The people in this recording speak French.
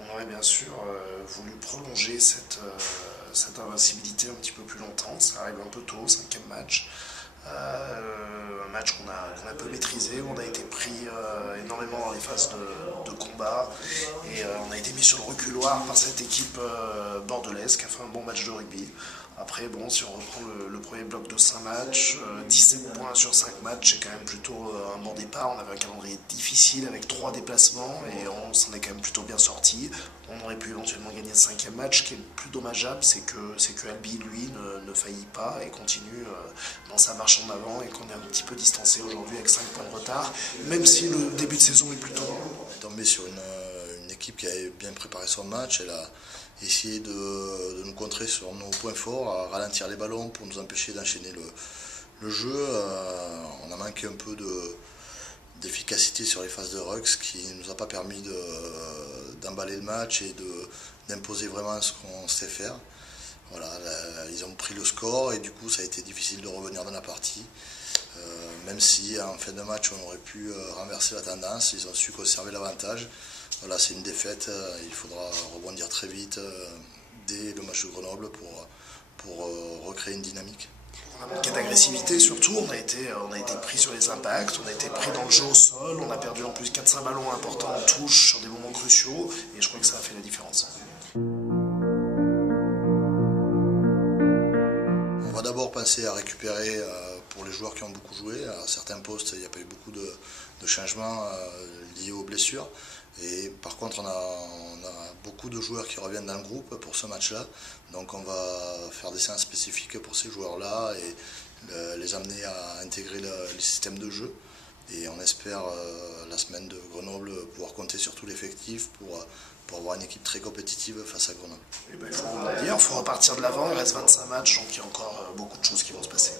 On aurait bien sûr voulu prolonger cette invincibilité un petit peu plus longtemps. Ça arrive un peu tôt, cinquième match. Un match qu'on a peu maîtrisé, où on a été pris énormément dans les phases de combat et on a été mis sur le reculoir par cette équipe bordelaise qui a fait un bon match de rugby. Après, bon, si on reprend le premier bloc de 5 matchs, 17 points sur 5 matchs, c'est quand même plutôt un bon départ. On avait un calendrier difficile avec 3 déplacements et on s'en est quand même plutôt bien sorti. On aurait pu éventuellement gagner le cinquième match. Ce qui est le plus dommageable, c'est que Albi, lui, ne faillit pas et continue dans sa marche en avant et qu'on est un petit peu distancé aujourd'hui avec 5 points de retard, même si le début de saison est plutôt bon. On est tombé sur une équipe qui avait bien préparé son match. Elle a essayé de nous contrer sur nos points forts, à ralentir les ballons pour nous empêcher d'enchaîner le jeu. On a manqué un peu d'efficacité sur les phases de ruck, ce qui ne nous a pas permis d'emballer le match et d'imposer vraiment ce qu'on sait faire. Voilà, ils ont pris le score et du coup ça a été difficile de revenir dans la partie. Même si en fin de match on aurait pu renverser la tendance, ils ont su conserver l'avantage. Voilà, c'est une défaite, il faudra rebondir très vite dès le match de Grenoble pour recréer une dynamique. On a manqué d'agressivité surtout, on a été pris sur les impacts, on a été pris dans le jeu au sol, on a perdu en plus 4-5 ballons importants en touche sur des moments cruciaux et je crois que ça a fait la différence. On va d'abord penser à récupérer pour les joueurs qui ont beaucoup joué. À certains postes, il n'y a pas eu beaucoup de changements liés aux blessures. Et par contre, on a beaucoup de joueurs qui reviennent dans le groupe pour ce match-là. Donc on va faire des séances spécifiques pour ces joueurs-là et les amener à intégrer le système de jeu. Et on espère la semaine de Grenoble pouvoir compter sur tout l'effectif pour avoir une équipe très compétitive face à Grenoble. Et ben, il faut rebondir, il faut repartir de l'avant, il reste 25 matchs, donc il y a encore beaucoup de choses qui vont se passer.